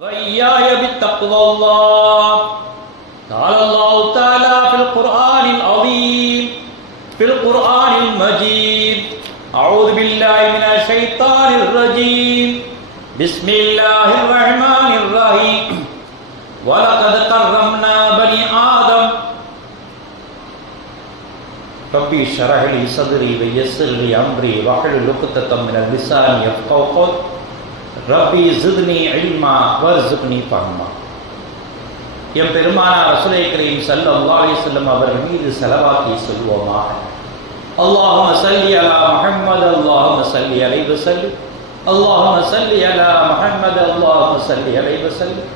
وإياي بتقوى الله. قال الله تعالى في القرآن العظيم في القرآن المجيد أعوذ بالله من الشيطان الرجيم بسم الله الرحمن الرحيم ولقد كرمنا بني آدم ربي اشرح لي صدري ويسر لي أمري واحلل عقدة من اللسان يفقهوا قولي ரப்பி ஜித்னி இல்மா வர்சுக்னி ஃபஹ்மா. எம் பெருமானார் ரசூலே கரீம் ஸல்லல்லாஹு அலைஹி வஸல்லம் அவர்கள் மீது ஸலவாத்தை சொல்வோமாக. அல்லாஹும்ம ஸல்லி அலா முஹம்மத் அல்லாஹும்ம ஸல்லி அலைஹி வஸல்லம் அல்லாஹும்ம ஸல்லி அலா முஹம்மத் அல்லாஹும்ம ஸல்லி அலைஹி வஸல்லம்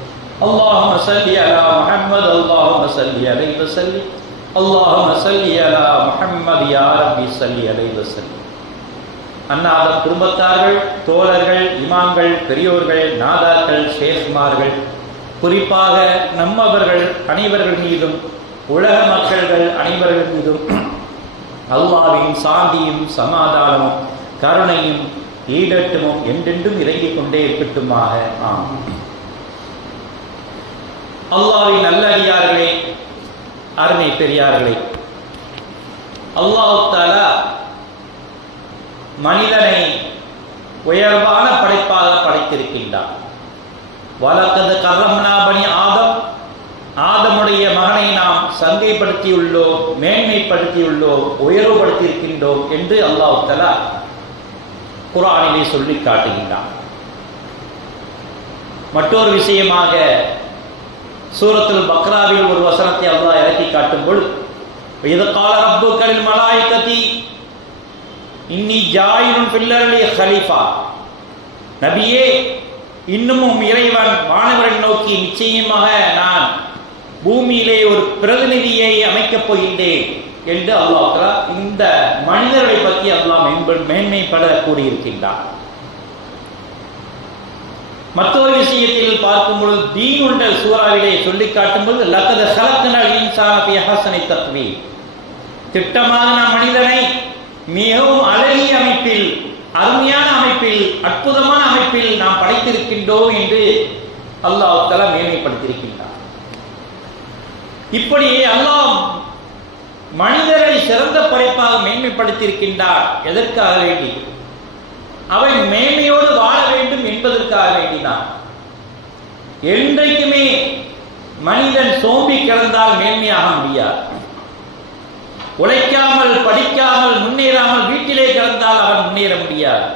அல்லாஹும்ம ஸல்லி அலா முஹம்மத் அல்லாஹும்ம ஸல்லி அலைஹி வஸல்லம் அல்லாஹும்ம ஸல்லி அலா முஹம்மத் யா ரப்பி ஸல்லி அலைஹி வஸல்லம். அன்னாதம் குடும்பத்தார்கள், தோழர்கள், இமாம்கள், பெரியோர்கள், நாதாக்கள், ஷேக்மார்கள், குறிப்பாக நம்மவர்கள் அனைவர்கள் மீதும் உலக மக்கள்கள் அனைவர்கள் மீதும் அல்லாஹ்வின் சாந்தியும் சமாதானமும் கருணையும் ஈடேற்றமும் என்றென்றும் இறங்கிக் கொண்டே இருக்கட்டுமாக. அல்லாஹ்வின் நல்லடியார்களே, அருமை பெரியார்களே, அல்லாஹ் தஆலா மனிதனை உயர்வான படைப்பாக படைத்திருக்கின்றார். வலக்கது கர்ரம்னா பனி ஆதம், ஆதமுடைய மகனை நாம் சங்கைப்படுத்தியுள்ளோம், மேன்மைப்படுத்தியுள்ளோம், உயர்வுபடுத்தியிருக்கின்றோம் என்று அல்லாஹ் தஆலா குர்ஆனிலே சொல்லி காட்டுகின்றார். மற்றொரு விஷயமாக சூரத்துல் பக்ராவில் ஒரு வசனத்தை அல்லாஹ் இறக்கி காட்டும் பொழுது, இது கால ரப்புக்கல் மலாயிகதி இன்னி ஜாயினும் ஃபில் ஹலீஃபா, நபியே இன்னமும் இறைவன் மாணவரை நோக்கி நிச்சயமாக நான் பூமியிலே ஒரு பிரதிநிதியை அமைக்கப் போகின்றேன் என்று அல்லாஹ் தஆலா இந்த மனிதர்களை பற்றி அல்லாஹ் மேன்மைப்பட கூறியிருக்கின்றார். மற்றொரு விஷயத்தில் பார்க்கும்பொழுது தீனுண்ட சூறாவிலே சொல்லி காட்டும்போது லக்கத ஹலக்னல் இன்சான ஃபீ அஹ்ஸனி தக்வீம், திட்டமாக நாம் மனிதனை மிகவும் அழகிய அமைப்பில், அருமையான அமைப்பில், அற்புதமான அமைப்பில் நாம் படைத்திருக்கின்றோம் என்று அல்லாஹ் தஆலா மேன்மைப்படுத்தியிருக்கின்றார். இப்படி அல்லாஹ் மனிதரை சிறந்த படைப்பாக மேன்மைப்படுத்தியிருக்கின்றார். எதற்காக வேண்டி? அவன் மேன்மையோடு வாழ வேண்டும் என்பதற்காக வேண்டிதான். என்றைக்குமே மனிதன் சோம்பி கிடந்தால் மேன்மையாக முடியாது. உழைக்காமல், படிக்காமல், முன்னேறாமல் வீட்டிலே கிடந்தால் அவன் முன்னேற முடியாது.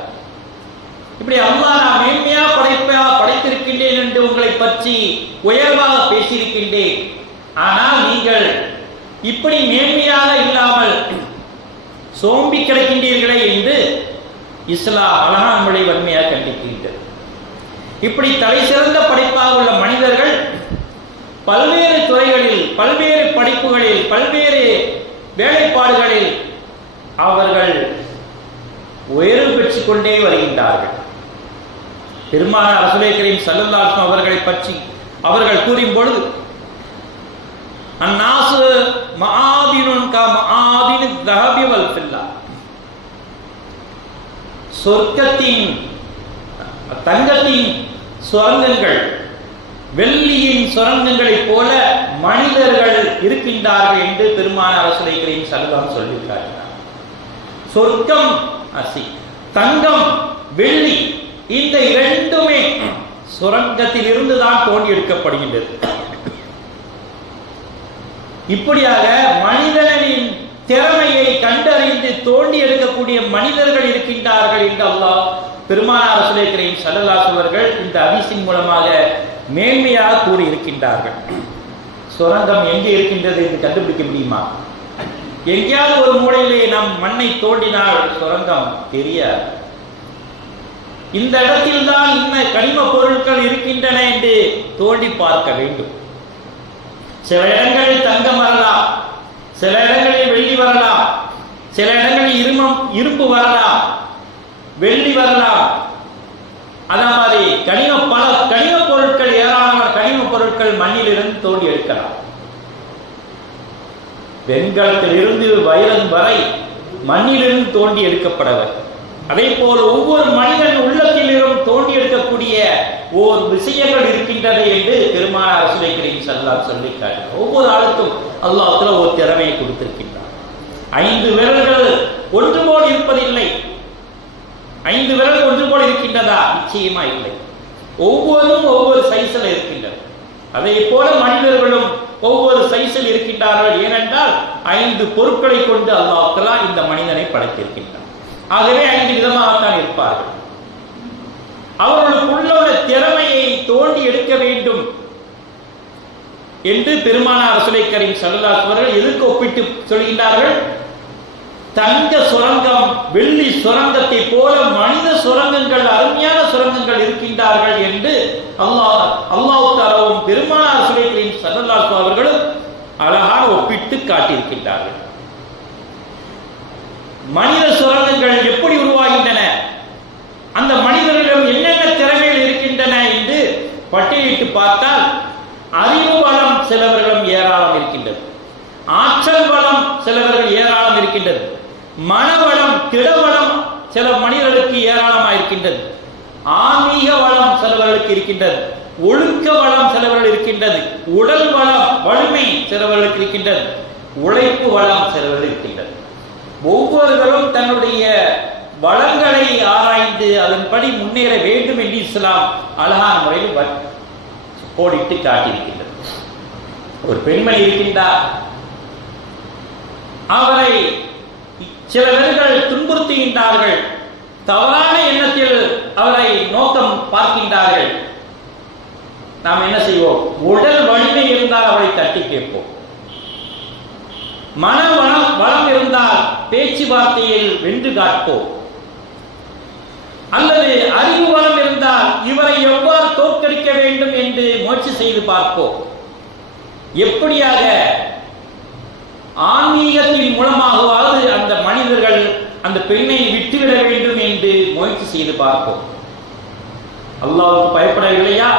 இப்படி அல்லாஹ் நான் மேன்மையா படைத்திருக்கின்றேன் என்று உங்களை பற்றி உயர்வாக பேசியிருக்கின்றேன். ஆனால் நீங்கள் இப்படி மேன்மையாக இல்லாமல் சோம்பி கிடக்கின்றீர்களே என்று இஸ்லாம் அழகான மொழி வன்மையாக கண்டிக்கின்றது. இப்படி தலை சிறந்த படைப்பாக உள்ள மனிதர்கள் பல்வேறு துறைகளில், பல்வேறு படிப்புகளில், பல்வேறு வேலைப்பாடுகளில் அவர்கள் உயர்வு பெற்றுக் கொண்டே வருகின்றார்கள். பெருமானார் ரசூலே கரீம் ஸல்லல்லாஹு அலைஹி வஸல்லம் அவர்களை பற்றி அவர்கள் கூறும் பொழுது, அன்னாசு மஆதினுன் க மஆதினி ذهبி வல் ஃபில்லா, சொர்க்கத்தின் தங்கத்தின் சுரங்கங்கள், வெள்ளியின் சுரங்கங்களைப் போல மனிதர்கள் இருக்கின்றார்கள் என்று பெருமானார் ரசூலே கரீம் ஸல்லல்லாஹு அலைஹி வஸல்லம் சொல்லியிருக்கிறார். சொர்க்கம் அசி, தங்கம், வெள்ளி இந்த இரண்டுமே சுரங்கத்தில் இருந்து தான் தோண்டி எடுக்கப்படுகின்றது. இப்படியாக மனிதனின் திறமையை கண்டறிந்து தோண்டி எடுக்கக்கூடிய மனிதர்கள் இருக்கின்றார்கள் என்று அல்லாஹ் பெருமானார் ரசூலே கரீம் ஸல்லல்லாஹு அலைஹி வஸல்லம் அவர்கள் இந்த ஹதீஸின் மூலமாக மேன்மையாக கூறி இருக்கின்றார்கள். சுரங்கம் எங்கே இருக்கின்றது என்று கண்டுபிடிக்க முடியுமா? எங்கேயாவது ஒரு மூலையிலே நாம் மண்ணை தோண்டினால் சுரங்கம் தெரியாது. இந்த இடத்தில் தான் இன்ன கனிம பொருட்கள் இருக்கின்றன என்று தோண்டி பார்க்க வேண்டும். சில இடங்களில் தங்கம் வரலாம், சில இடங்களில் வெள்ளி வரலாம், சில இடங்களில் இரும்பு வரலாம், வெள்ளி வரலாம். அதே மாதிரி பல கனிம பொருட்கள், ஏராளமான கனிம பொருட்கள் மண்ணிலிருந்து தோண்டி எடுக்கலாம். வெண்கலத்தில் இருந்து வைரம் வரை மண்ணிலிருந்து தோண்டி எடுக்கப்படவர். அதே போல் ஒவ்வொரு மனிதன் உள்ளத்தில் மனிதர்களிடம் தோண்டி எடுக்கக்கூடிய ஓர் விஷயங்கள் இருக்கின்றது என்று பெருமானார் ரசூலுல்லாஹி ஸல்லல்லாஹு அலைஹி சொல்லி காட்டுகிறார். ஒவ்வொரு ஆளுக்கும் அல்லாஹ் ஒரு திறமையை கொடுத்திருக்கின்றார். 5 விரல்கள் ஒன்று போல் இருப்பதில்லை. 5 விரல்கள் ஒன்று போல் இருக்கின்றதா? நிச்சயமா இல்லை. ஒவ்வொருவரும் ஒவ்வொரு சைஸில் இருக்கின்றது. அதே போல மனிதர்களும் ஒவ்வொரு சைஸில் இருக்கின்றார்கள். ஏனென்றால் 5 பொருட்களை கொண்டு அல்லாஹ் இந்த மனிதனை படைத்திருக்கின்றார். ஆகவே 5 விதமாகத்தான் இருப்பார்கள். அவர்களுக்குள்ள திறமையை தோண்டி எடுக்க வேண்டும் என்று பெருமானார் ரசூலுல்லாஹி ஸல்லல்லாஹு அலைஹி வஸல்லம் எதற்கு ஒப்பிட்டு சொல்கின்றார்கள்? தங்க சுரங்கம், வெள்ளி சுரங்கத்தை போல மனித சுரங்கங்கள், அருமையான சுரங்கங்கள் இருக்கின்றார்கள் என்று அல்லாஹ் தஆலாவும் பெருமானார் ரசூலுல்லாஹி ஸல்லல்லாஹு அலைஹி வஸல்லம் அவர்களும் அழகாக ஒப்பிட்டு காட்டியிருக்கின்றார்கள். மனித சுரங்கங்கள் எப்படி உருவாகின்றன, அந்த மனிதர்களிடம் என்னென்ன திறமைகள் இருக்கின்றன என்று பட்டியலிட்டு பார்த்தால் அறிவு பலம் சிலவர்களும் ஏராளம் இருக்கின்றது, ஆற்றல் பலம் சிலவர்கள் ஏராளம் இருக்கின்றது, மனவளம் திடவளம் சில மனிதர்களுக்கு ஏராளமாக இருக்கின்றது, ஆன்மீக வளம் சிலவர்களுக்கு இருக்கின்றது, ஒழுக்க வளம் சிலவர்கள் இருக்கின்றது, உடல் வளம் வலிமை சிலவர்களுக்கு இருக்கின்றது, உழைப்பு வளம் சிலவர்கள் இருக்கின்றது. ஒவ்வொருவரும் தன்னுடைய வளங்களை ஆராய்ந்து அதன்படி முன்னேற வேண்டும் என்று இஸ்லாம் அழகான முறையில் கோடிட்டு காட்டியிருக்கின்றது. ஒரு பெண்மணி இருக்கின்றார், அவரை சிலவர்கள் துன்புறுத்துகின்றார்கள், தவறான எண்ணத்தில் அவரை நோக்கம் பார்க்கின்றார்கள். நாம் என்ன செய்வோம்? உடல் வலிமை இருந்தால் அவரை தட்டி கேட்போம், மன வளம் இருந்தால் பேச்சுவார்த்தையில் வென்று காட்போம், அல்லது அறிவு வளம் இருந்தால் இவரை எவ்வாறு தோற்கடிக்க வேண்டும் என்று முயற்சி செய்து பார்ப்போம். எப்படியாக ஆன்மீகத்தின் மூலமாகவாவது அந்த மனிதர்கள் அந்த பெண்ணை விட்டுவிட வேண்டும் என்று முயற்சி செய்து பார்ப்போம். அல்லாஹ்வுக்கு பயப்படவில்லையா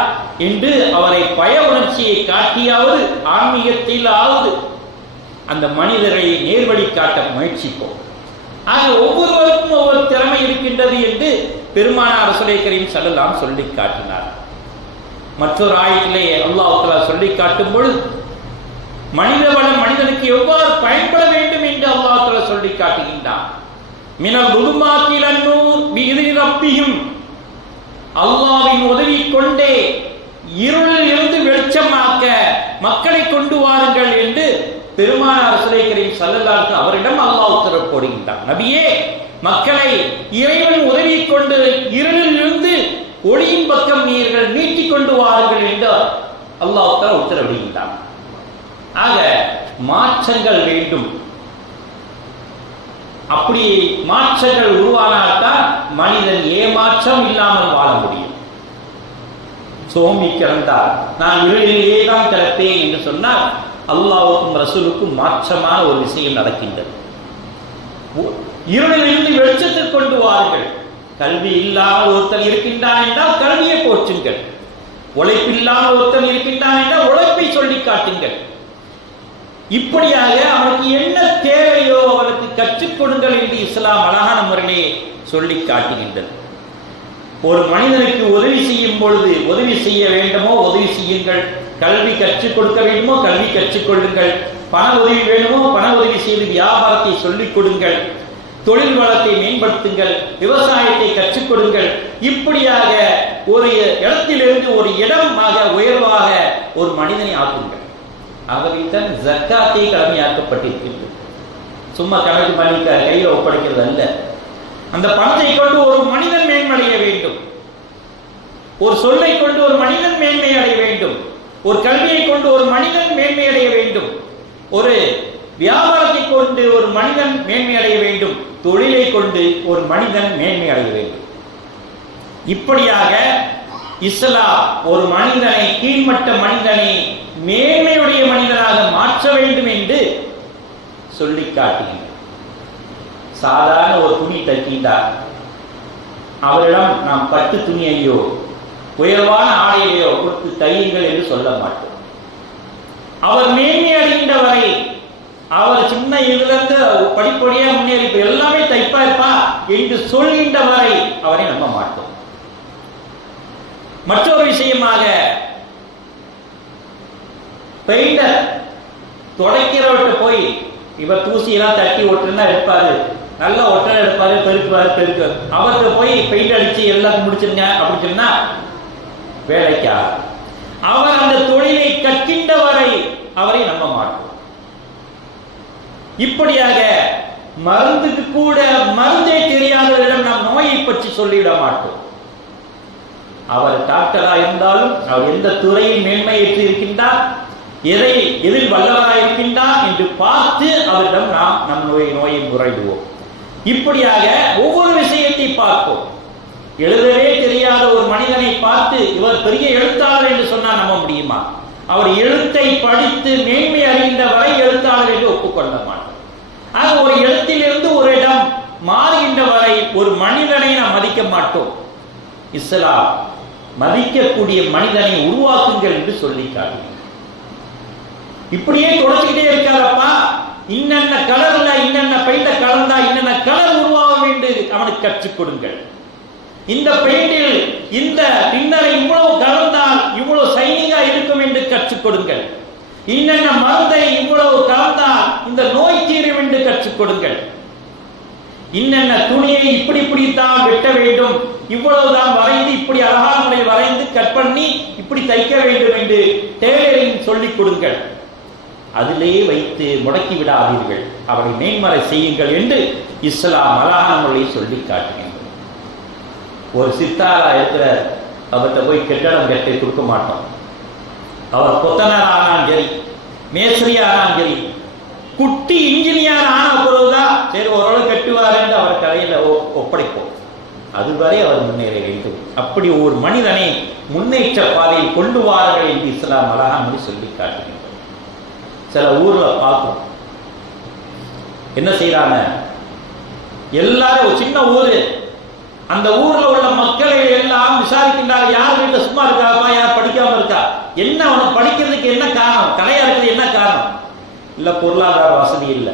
என்று அவரை பய உணர்ச்சியை காட்டியாவது ஆன்மீகத்திலாவது அந்த மனிதரை நேர்வழி காட்ட முயற்சிப்போம். ஆக ஒவ்வொருவருக்கும் ஒவ்வொரு திறமை இருக்கின்றது என்று பெருமானார் ரசூலுல்லாஹி ஸல்லல்லாஹு அலைஹி சொல்லி காட்டினார். மற்றொரு ஆயத்திலே அல்லாஹ் தஆலா சொல்லி காட்டும் பொழுது மனித வளம் மனிதனுக்கு எவ்வாறு பயன்பட வேண்டும் என்று அல்லாஹ் தஆலா சொல்லி காட்டுகின்றார். மினல் ظுலுமாத்தில் அன்னூர் பிஇذن ரப்பிஹிம், அல்லாஹ்வின் உதவி கொண்டே இருளில் இருந்து வெளிச்சமாக்க மக்களை கொண்டு வாருங்கள் என்று பெருமானார் ரசூலுல்லாஹி ஸல்லல்லாஹு அலைஹி அவரிடம் அல்லாஹ் உத்தரவு போடுகின்றார். நபியே, மக்களை இறைவன் உதவி கொண்டு இருளில் இருந்து ஒளியின் பக்கம் நீங்கள் நீட்டிக் கொண்டு வாருங்கள் என்று அல்லாஹ் தஆலா உத்தரவிடுகின்றார். ஆக மாற்றங்கள் வேண்டும். அப்படி மாற்றங்கள் உருவானால்தான் மனிதன் ஏமாற்றம் இல்லாமல் வாழ முடியும். சோம்பி கிடந்தால் நான் இருளிலேயே தான் கிடப்பேன் என்று சொன்னால் அல்லாஹ்வுக்கும் ரசூலுக்கும் மாற்றமான ஒரு விஷயம் நடக்கின்றது. இருளிலிருந்து வெளிச்சத்தை கொண்டு வாருங்கள். கல்வி இல்லாமல் ஒருத்தன் இருக்கின்றான் என்றால் கல்வியை போற்றுங்கள். உழைப்பில்லாமல் ஒருத்தன் இருக்கின்றான் என்றால் உழைப்பை சொல்லி காட்டுங்கள். இப்படியாக அவனுக்கு என்ன தேவையோ அவனுக்கு கற்றுக் கொடுங்கள் என்று இஸ்லாம் அழகான முறையிலே சொல்லி காட்டுகின்றது. ஒரு மனிதனுக்கு உதவி செய்யும் பொழுது உதவி செய்ய வேண்டுமோ உதவி செய்யுங்கள், கல்வி கற்றுக் கொடுக்க வேண்டுமோ கல்வி கற்றுக்கொள்ளுங்கள், பண உதவி வேண்டுமோ பண உதவி செய்து வியாபாரத்தை சொல்லிக் கொடுங்கள், தொழில் வளத்தை மேம்படுத்துங்கள், விவசாயத்தை கற்றுக் கொடுங்கள். இப்படியாக ஒரு இடத்திலிருந்து ஒரு இடமாக உயர்வாக ஒரு மனிதனை ஆக்குங்கள். ஆகவேதான் ஜக்காத்தை கடமையாக்கப்பட்டிருக்கின்றது. சும்மா கணக்கு பண்ணி கையில் ஒப்படைக்கிறது அல்ல. அந்த பணத்தை கொண்டு ஒரு மனிதன் மேன்மடைய வேண்டும், ஒரு சொல்லை கொண்டு ஒரு மனிதன் மேன்மை அடைய வேண்டும், ஒரு கல்வியை கொண்டு ஒரு மனிதன் மேன்மை அடைய வேண்டும், ஒரு வியாபாரத்தை கொண்டு ஒரு மனிதன் மேன்மை அடைய வேண்டும், தொழிலை கொண்டு ஒரு மனிதன் மேன்மை அடைய வேண்டும். இப்படியாக இஸ்லாம் ஒரு மனிதனை, கீழ்மட்ட மனிதனை மேன்மையுடைய மனிதனாக மாற்ற வேண்டும் என்று சொல்லி காட்டுகின்றார். சாதாரண ஒரு துணி தைக்கின்றார், அவரிடம் நாம் பட்டு துணியையோ உயர்வான ஆடையையோ கொடுத்து தையுங்கள் என்று சொல்ல மாட்டோம். அவர் மேன்மை அடைகின்ற வரை, அவர் சின்ன இதிலிருந்து படிப்படியாக முன்னேறி எல்லாமே தைப்பாய்ப்பா என்று சொல்கின்ற வரை அவரை நம்ப மாட்டோம். மற்றொரு விஷயமாக பெயிண்டர் துடைக்கிறவர்கிட்ட போய் இவர் தூசியெல்லாம் தட்டி ஒட்டுனா எடுப்பாரு, நல்லா ஒட்டனை எடுப்பாரு, பெருக்கு அவர்கிட்ட போய் பெயிண்ட் அடிச்சு எல்லாம் முடிச்சிருங்க அப்படின்னு சொன்னா வேலைக்கா? அவர் அந்த தொழிலை கற்கின்ற வரை அவரை நம்ப மாட்டோம். இப்படியாக மருந்துக்கு கூட மருந்தே தெரியாதவரிடம் நாம் நோயை பற்றி சொல்லிவிட மாட்டோம். அவர் டாக்டரா இருந்தாலும் அவர் எந்த துறையில் மேன்மையேற்றி இருக்கின்றார், எதில் வல்லவராக இருக்கின்றார் என்று பார்த்து அவரிடம் நாம் நம் நோயை முறையிடுவோம். இப்படியாக ஒவ்வொரு விஷயத்தை பார்ப்போம். எழுதவே தெரியாத ஒரு மனிதனை பார்த்து இவர் பெரிய எழுத்தாளர் என்று சொன்னால் நம்ப முடியுமா? அவர் எழுத்தை படித்து மேன்மை அறிகின்ற வரை எழுத்தாளர் என்று ஒப்புக்கொள்ள மாட்டார். ஆக ஒரு எழுத்திலிருந்து ஒரு இடம் மாறுகின்ற வரை ஒரு மனிதனை நாம் மதிக்க மாட்டோம். இஸ்லாம் மதிக்கக்கூடிய மனிதனை உருவாக்குங்கள் என்று சொல்லி காட்டுங்கள். இப்படியே தொடர்ச்சிக்கிட்டே இருக்காரப்பா, இன்னென்ன கலர்ல இன்னென்ன பெயிண்ட கலந்தா இன்னென்ன கலர் உருவாகும் என்று அவனுக்கு கற்றுக் கொடுங்கள். இந்த பெயிண்டில் இந்த டின்னரை இவ்வளவு கலந்தால் இவ்வளவு சைனிங்கா இருக்கும் என்று கற்றுக் கொடுங்கள். இன்னென்ன மருந்தை இவ்வளவு கலந்தால் இந்த நோய் தீரும் என்று கற்றுக் கொடுங்கள். இன்னென்ன துணியை இப்படி இப்படித்தான் வெட்ட வேண்டும், இவ்வளவுதான் வரைந்து இப்படி அழகான முறை வரைந்து கட் பண்ணி இப்படி தைக்க வேண்டும் என்று டெய்லரிங் சொல்லிக் கொடுங்கள். அதிலே வைத்து முடக்கி விடாதீர்கள், அவரை மேன்மறை செய்யுங்கள் என்று இஸ்லாம் அழகான முறையை சொல்லி காட்டுகின்றது. ஒரு சித்தாரா இருக்கிற அவர்கிட்ட போய் கெட்டடம் கட்டை கொடுக்க மாட்டோம். அவர் கொத்தனார் ஆனாலும் சரி, மேஸ்திரி ஆனாலும் சரி, குட்டி இன்ஜினியர் ஆன பொழுதுதான் சரி ஓரளவு கட்டுவார் என்று அவர் கடையில் ஒப்படைப்போம். அதுவரை அவர் முன்னேற வேண்டும். அப்படி ஒரு மனிதனை முன்னேற்ற பாதையில் கொண்டு வார்கள் என்று இஸ்லாம் அழகாக சொல்லி காட்டுகின்றது. சில ஊர்ல பார்க்கும் என்ன செய்யறாங்க, எல்லாரும் ஒரு சின்ன ஊரு, அந்த ஊர்ல உள்ள மக்களை எல்லாம் விசாரிக்கின்றார். யார் வீட்டுல சும்மா இருக்காப்பா, யார் படிக்காம இருக்கா, என்ன அவனுக்கு படிக்கிறதுக்கு என்ன காரணம், கலையா இருக்குது என்ன காரணம்? இல்ல பொருளாதார வசதி இல்லை.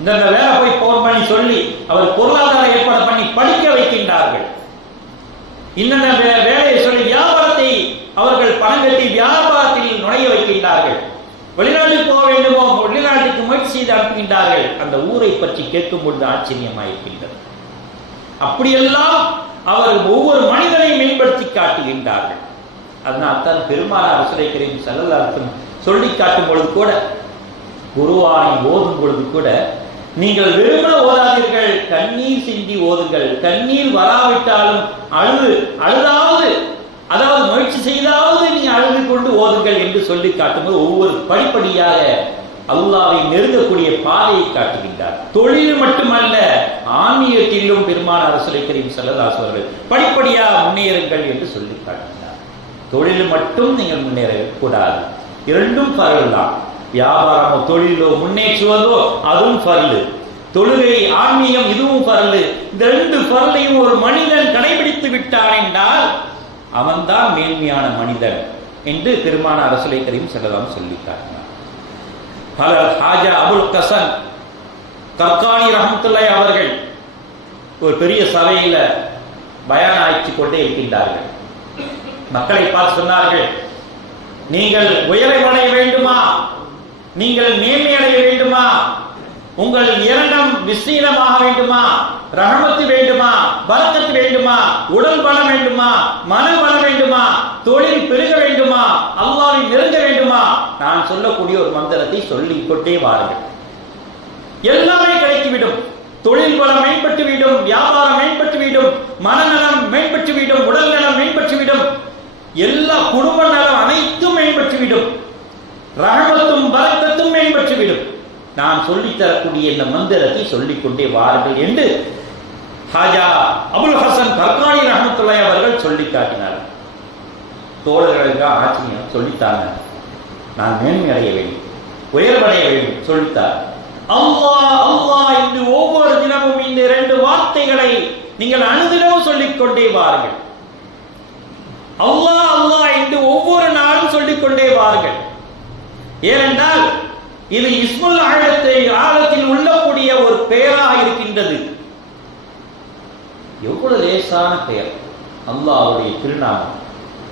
இந்த வேலை போய் போன் பண்ணி சொல்லி அவர் பொருளாதார ஏற்பாடு பண்ணி படிக்க வைக்கின்றார்கள். இன்னென்ன வேலையை சொல்லி வியாபாரத்தை அவர்கள் பணம் கட்டி வியாபாரத்தில் நுழைய வைக்கின்றார்கள். வெளிநாட்டுக்கு போக வேண்டுமோ வெளிநாட்டுக்கு முயற்சி செய்து அனுப்புகின்றார்கள். அந்த ஊரை பற்றி கேட்கும் பொழுது ஆச்சரியமாயிருக்கின்றது. அப்படியெல்லாம் அவர் ஒவ்வொரு மனிதனையும் மேம்படுத்தி காட்டுகின்றார்கள். அதனால்தான் பெருமானார் ரசூலுல்லாஹி கரீம் ஸல்லல்லாஹு அலைஹி வஸல்லம் சொல்லி காட்டும் பொழுது கூட, குர்ஆனை ஓதும் பொழுது கூட, நீங்கள் வெறுமன ஓதாதீர்கள், கண்ணீர் சிந்தி ஓதுங்கள். கண்ணீர் வராவிட்டாலும் அழுதாவது அதாவது முயற்சி செய்தாவது நீ அழுது கொண்டு ஓதுங்கள் என்று சொல்லி காட்டும்போது ஒவ்வொரு படிப்படியாக அல்லாஹ்வை நெருங்கக்கூடிய பாதையை காட்டுகின்றார். தொழில் மட்டுமல்ல, ஆன்மீகத்திலும் பெருமானார் ரசூலுல்லாஹி கரீம் ஸல்லல்லாஹு அலைஹி வஸல்லம் படிப்படியாக முன்னேறுங்கள் என்று சொல்லி காட்டுகிறார். தொழில் மட்டும் நீங்கள் முன்னேற கூடாது, இரண்டும் ஃபர்ல் தான். வியாபாரமோ தொழிலோ முன்னேற்றுவதோ அதுவும் ஃபர்ல், தொழுகை ஆன்மீகம் இதுவும் ஃபர்ல். இந்த ரெண்டு ஃபர்லையும் ஒரு மனிதன் கடைபிடித்து விட்டான் என்றால் அவன்தான் மேன்மையான மனிதன் என்று பெருமானார் ரசூலுல்லாஹி கரீம் ஸல்லல்லாஹு அலைஹி வஸல்லம் சொல்லி காட்டினார். ஹாஜா அபுல் கசன் கர்கானி ரஹ்மத்துல்லாஹி அவர்கள் ஒரு பெரிய சபையில பயான் ஆய்ச்சி கொண்டே இருக்கின்றார்கள். மக்களை பார்த்து சொன்னார்கள், நீங்கள் உயர்வடைய வேண்டுமா, நீங்கள் மேன்மை அடைய வேண்டுமா, உங்கள் இரண்டம் விசீலமாக வேண்டுமா, ரஹமத்து வேண்டுமா, பரக்கத்து வேண்டுமா, உடல் பலம் வேண்டுமா, மன பலம் வேண்டுமா, தொழில் பெருக வேண்டுமா, அல்லாஹ்வை நெருங்க வேண்டுமா, நான் சொல்லக்கூடிய ஒரு மந்திரத்தை சொல்லிக் கொண்டே வாருங்கள். எல்லாமே கிடைத்துவிடும். தொழில் பலம் மேம்பட்டுவிடும், வியாபாரம் மேம்பட்டுவிடும், மனநலம் மேம்பட்டுவிடும், உடல் நலம் மேம்பட்டுவிடும், எல்லா குடும்ப நலம் அனைத்தும் மேம்பட்டுவிடும், ரஹமத்தும் பரக்கத்தும் மேம்பட்டுவிடும். நான் சொல்லித்தரக்கூடிய இந்த மந்திரத்தை சொல்லிக்கொண்டே வாருங்கள் என்று ஹாஜா அபுல் ஹசன் கர்கானி ரஹ்மத்துல்லாஹி அவர்கள் சொல்லி காட்டினார். தோழர்களுக்கு ஆச்சரியம், சொல்லித்தாங்க, நான் மேன்மை அடைய வேண்டும், உயர்வடைய வேண்டும் சொல்லித்தார். அல்லாஹ் அல்லாஹ் என்று ஒவ்வொரு தினமும் இந்த இரண்டு வார்த்தைகளை நீங்கள் அனுதினமும் சொல்லிக்கொண்டே வாருங்கள். அல்லாஹ் அல்லாஹ் என்று ஒவ்வொரு நாளும் சொல்லிக்கொண்டே வாருங்கள். ஏனென்றால் இது இஸ்முல் ஆழத்தில் உள்ளக்கூடிய ஒரு பெயராக இருக்கின்றது. எவ்வளவு லேசான பெயர், அல்லாஹ்வுடைய திருநாமம்.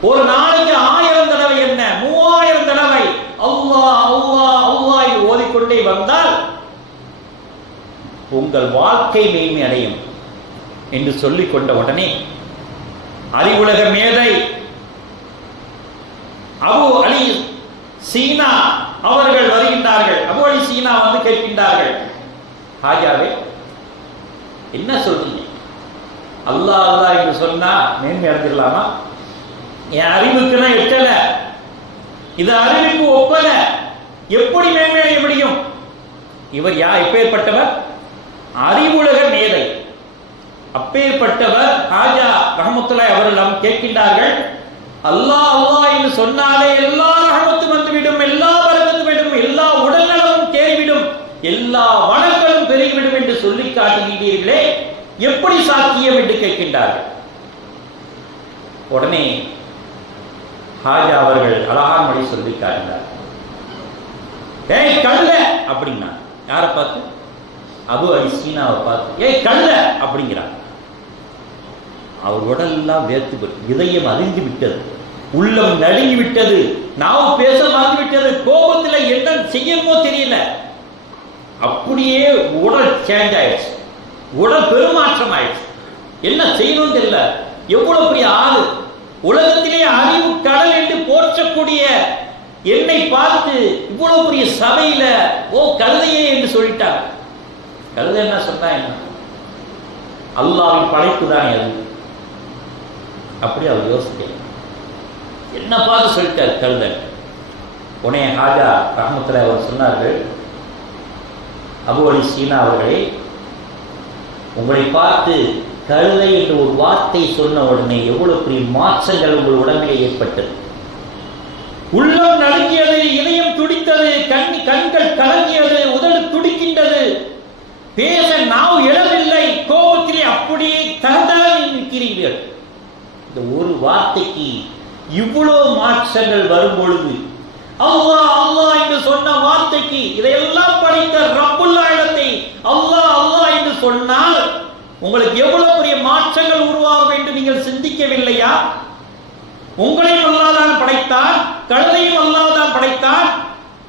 ஒரு நாளைக்கு 1000 தடவை என்ன 3000 தடவை அல்லாஹ் அல்லாஹ் அல்லாஹ் என்று ஓதிக்கொண்டே வந்தால் உங்கள் வாழ்க்கை மேன்மை அடையும் என்று சொல்லிக் கொண்ட உடனே அறிவுலக மேதை அபு அலி சீனா அவர்கள் வருகின்றார்கள். அபு அலி சீனா வந்து கேட்கின்றார்கள், ஹாஜாவே என்ன சொல்றீங்க? அல்லாஹ் அல்லாஹ் என்று சொன்னா மேன்மை அடைஞ்சிடலாமா? என் அறிவுக்குன்னா எட்டல, இது அறிவுக்கு ஒப்பல, எப்படி மேன்மை அடைய முடியும்? இவர் எப்பேற்பட்டவர்? அறிவுலக மேதை. அப்பேற்பட்டவர் ஹாஜா ரஹ்மத்துல்லாஹி அவர்கள் கேட்கின்றார்கள், அல்லாஹ் அல்லாஹ் என்று சொன்னாலே எல்லா ரஹமத்தும் வந்துவிடும், எல்லா பரக்கத்தும் விடும், எல்லா உடல்நலமும் தேறிவிடும், எல்லா வணங்களும் பெருகிவிடும் என்று சொல்லி காட்டுகின்றீர்களே, எப்படி சாத்தியம் என்று கேட்கின்றார்கள். உடனே ஹாஜா அவர்கள் அழகான மொழி சொல்லி காட்டினார். ஏய் கல்ல அப்படின்னா யாரை பார்த்து? அபு அலி சீனாவை பார்த்து ஏய் கல்ல அப்படிங்கிறார். அவர் உடலெல்லாம் வேர்த்து போய் இதயம் அறிந்து விட்டது, உள்ளம் நடுங்கி விட்டது, நாவு பேச மறந்து விட்டது, கோபத்தில் என்ன செய்யணுமோ தெரியல. அப்படியே உடல் சேஞ்ச் ஆயிடுச்சு, உடல் பெருமாற்றம் ஆயிடுச்சு. என்ன செய்யணும் தெரியல. எவ்வளவு பெரிய ஆளு, உலகத்திலே அறிவு கடல் என்று போற்றக்கூடிய என்னை பார்த்து இவ்வளவு பெரிய சபையில ஓ கழுதையே என்று சொல்லிட்டார். கழுதை என்ன சொன்னா என்ன? அல்லாஹ்வின் படைப்பு தானே அது. அப்படி அவர் யோசிக்க என்ன பார்த்து சொல்லிட்டார் கழுதை. உடனே ஹாஜா ரஹ்மத்துல்லாஹி அவர் சொன்னார்கள், அபு அலி சீனா அவர்களே, உங்களை பார்த்து கழுதை என்று ஒரு வார்த்தை சொன்ன உடனே எவ்வளவு பெரிய மாற்றங்கள் உங்கள் உடம்பிலே ஏற்பட்டது. உள்ளம் நடுங்கியது, இதயம் துடித்தது, கண்கள் கலங்கியது, உதடு துடிக்கின்றது, பேச நாவு எழவில்லை, கோபத்திலே அப்படியே தகதாகி நிற்கிறீர்கள். இந்த ஒரு வார்த்தைக்கு இவ்வளவு மாற்றங்கள் வரும் பொழுது அல்லாஹ் அல்லாஹ் என்று சொன்ன வார்த்தைக்கு இதையெல்லாம் படைத்த ரப்புல் ஆலமீனை அல்லாஹ் அல்லாஹ் என்று சொன்னால் உங்களுக்கு எவ்வளவு பெரிய மாற்றங்கள் உருவாகும் என்று நீங்கள் சிந்திக்கவில்லையா? உங்களையும் அல்லாஹ் தான் படைத்தான், கழுதையும் அல்லாஹ் தான் படைத்தான்.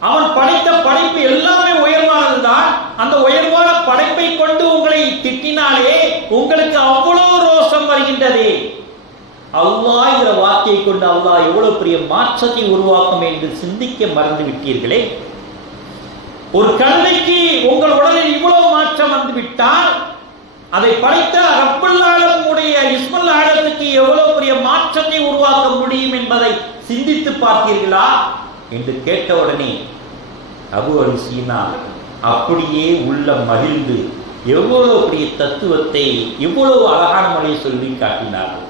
அவன் படைத்த படைப்பு எல்லாமே உயர்வானதுதான். அந்த உயர்வான படைப்பை கொண்டு உங்களை திட்டினாலே உங்களுக்கு அவ்வளவு ரோஷம் வருகின்றதே. அல்லாஹ் என்ற வார்த்தையை கொண்டு அல்லாஹ் எவ்வளவு பெரிய மாற்றத்தை உருவாக்கும் என்று சிந்திக்க மறந்து விட்டீர்களே. ஒரு கழுதைக்கு உங்கள் உடலில் இவ்வளவு மாற்றம் வந்துவிட்டால் அதை படைத்த ரப்புல் ஆலமீனுடைய இஸ்முல் ஆலத்துக்கு எவ்வளவு பெரிய மாற்றத்தை உருவாக்க முடியும் என்பதை சிந்தித்து பார்த்தீர்களா என்று கேட்டவுடனே அபு அலி சீனா அப்படியே உள்ள மகிழ்ந்து எவ்வளவு பெரிய தத்துவத்தை எவ்வளவு அழகான முறையை சொல்லி காட்டினார்கள்.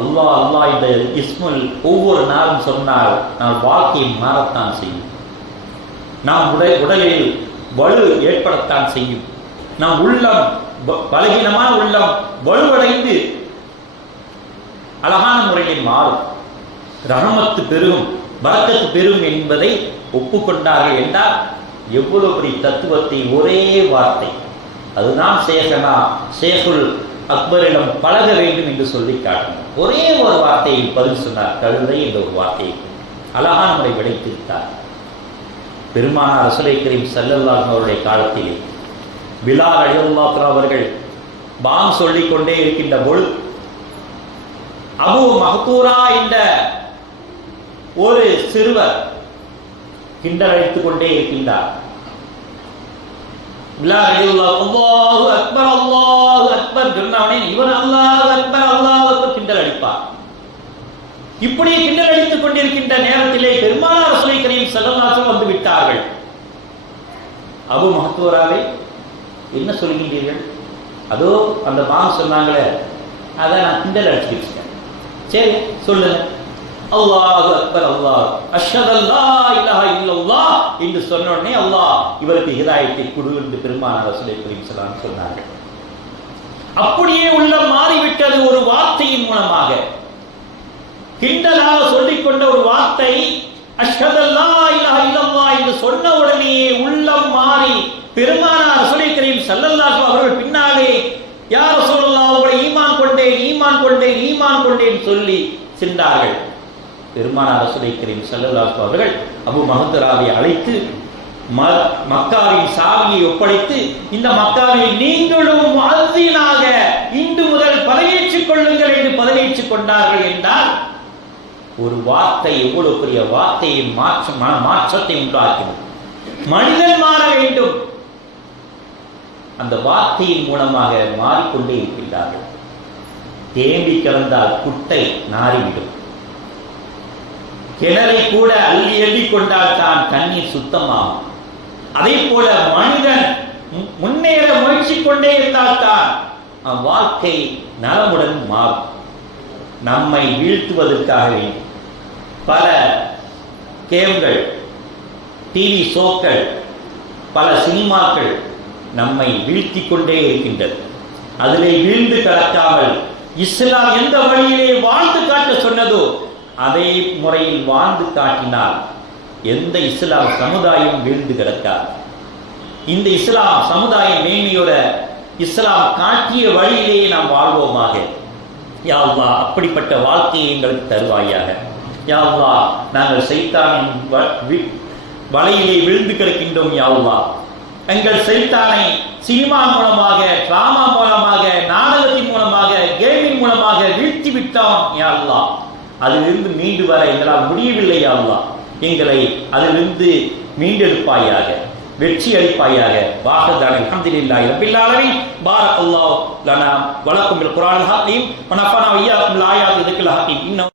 அல்லாஹ் அல்லாஹ் இந்த இஸ்முல் ஒவ்வொரு நாளும் சொன்னால் நான் வாழ்க்கையை மாறத்தான் செய்யும், நாம் உடலில் வலு ஏற்படத்தான் செய்யும், நம் உள்ளம் பலகீனமான உள்ளம் வலுவடைந்து அழகான முறையில் மாறும், ரஹமத்து பெருகும், பரக்கத்து பெறும் என்பதை ஒப்புக்கொண்டார்கள் என்றால் எவ்வளவு பெரிய தத்துவத்தை ஒரே வார்த்தை. அதுதான் ஷேகுல் அக்பரிடம் பழக வேண்டும் என்று சொல்லி காட்டினார். ஒரே ஒரு வார்த்தையை பதில் சொன்னார், கழுதை என்ற ஒரு வார்த்தையை அழகான முறை விடைத்திருத்தார். பெருமானார் ரசூலை கரீம் ஸல்லல்லாஹு அவருடைய காலத்திலே பிலால் ரலியல்லாஹு அன்ஹு அவர்கள் பாங் சொல்லிக் கொண்டே இருக்கின்ற பொழுது அபு மஹ்தூரா என்ற ஒரு சிறுவர் கிண்டல் அடித்துக் கொண்டே இருக்கின்றார். பிலால் ரலியல்லாஹு அல்லாஹு அக்பர் அல்லாஹு அக்பர் சொன்னவனே இவர் அல்லாஹு அக்பர் அல்லாஹு அக்பர் கிண்டல் அடிப்பார். இப்படி கிண்டல் அடித்துக் கொண்டிருக்கின்ற நேரத்திலே பெருமானார் ரசூலை கரீம் ஸல்லல்லாஹு அலைஹி வஸல்லம் வந்து விட்டார்கள். அபு மஹ்தூராவை என்ன சொல்கின்றீர்கள்? அதோ அந்த பாங் சொன்னாங்களே அதை நான் கிண்டல் அடிச்சுக்கிட்டேன். சரி சொல்லுங்க. அல்லாஹு அக்பர் அல்லாஹ் அஷ்ஹது அல்லா இலாஹா இல்லல்லாஹ் என்று சொன்ன உடனே அல்லாஹ் இவருக்கு ஹிதாயத்தை கொடு என்று பெருமானார் ரசூலை கரீம் ஸல்லல்லாஹு அலைஹி வஸல்லம் சொன்னார்கள். அப்படியே உள்ள மாறிவிட்டது ஒரு வார்த்தையின் மூலமாக. கிண்டலாக சொல்லிக் கொண்ட ஒரு வார்த்தை அஷ்ஹது அல்லா இலாஹா இல்லல்லாஹ் என்று சொன்ன உடனே உள்ளம் மாறி பெருமானார் ரசூலை கரீம் ஸல்லல்லாஹு அலைஹி அவர்கள் பின்னாலே யா ரசூலல்லாஹ் உங்களை ஈமான் கொண்டேன் ஈமான் கொண்டேன் ஈமான் கொண்டேன் சொல்லி சென்றார்கள். பெருமானார் ரசூலுல்லாஹி கரீம் ஸல்லல்லாஹு அலைஹி அவர்கள் அபூ மஹ்தராவை அழைத்து மக்காவின் சாவியை ஒப்படைத்து, இந்த மக்காவில் நீங்களும் முஅzzீனாக இன்று முதல் பதவியேற்றுக் கொள்ளுங்கள் என்று பதவியேற்றுக் கொண்டார்கள் என்றால், ஒரு வார்த்தை எவ்வளவு பெரிய வார்த்தையின் மாற்றத்தை உண்டாக்கினது. மனிதன் மாற வேண்டும். அந்த வார்த்தையின் மூலமாக மாறிக்கொண்டே இருக்கின்றார்கள். தேம்பி கிடந்தால் குட்டை நாறிவிடும். கிணறை கூட அள்ளி எள்ளி கொண்டால் தான் தண்ணீர் சுத்தமாகும். அதே போல மனிதன் முன்னேற முயற்சி கொண்டே இருந்தால் தான் வாழ்க்கை நலமுடன் மாறும். நம்மை வீழ்த்துவதற்காகவே பல கேம்கள், டிவி ஷோக்கள், பல சினிமாக்கள் நம்மை வீழ்த்தி கொண்டே இருக்கின்றது. அதிலே வீழ்ந்து கிடக்காமல் இஸ்லாம் எந்த வழியிலே வாழ்ந்து காட்ட சொன்னதோ அதே முறையில் வாழ்ந்து காட்டினால் எந்த இஸ்லாம் சமுதாயம் வீழ்ந்து கிடக்காது. இந்த இஸ்லாம் சமுதாய மேன்மையோட இஸ்லாம் காட்டிய வழியிலேயே நாம் வாழ்வோமாக. யா அல்லாஹ், அப்படிப்பட்ட வாழ்க்கையை எங்களுக்கு தருவாயாக. யா அல்லாஹ், நாங்கள் சைத்தானின் வலையிலே விழுந்து கிடக்கின்றோம். யா அல்லாஹ், எங்கள் சைத்தானை சினிமா மூலமாக, டிராமா மூலமாக, நாடகத்தின் மூலமாக, கேமின் மூலமாக வீழ்த்தி விட்டோம். யா அல்லாஹ், அதிலிருந்து மீண்டு வர எங்களால் முடியவில்லை. யா அல்லாஹ், எங்களை அதிலிருந்து மீண்டெடுப்பாயாக, வெற்றி அளிப்பாயாக. வாஹதான அல்ஹம்துலில்லாஹி ரப்பில் ஆலமீன். பாரக்கல்லாஹு லனா வ லக்கும் பில் குர்ஆனில் ஹக்கீம் வ நஃபஅனா வ இய்யாக்கும் பில் ஆயாத்தி திக்ரில் ஹக்கீம்.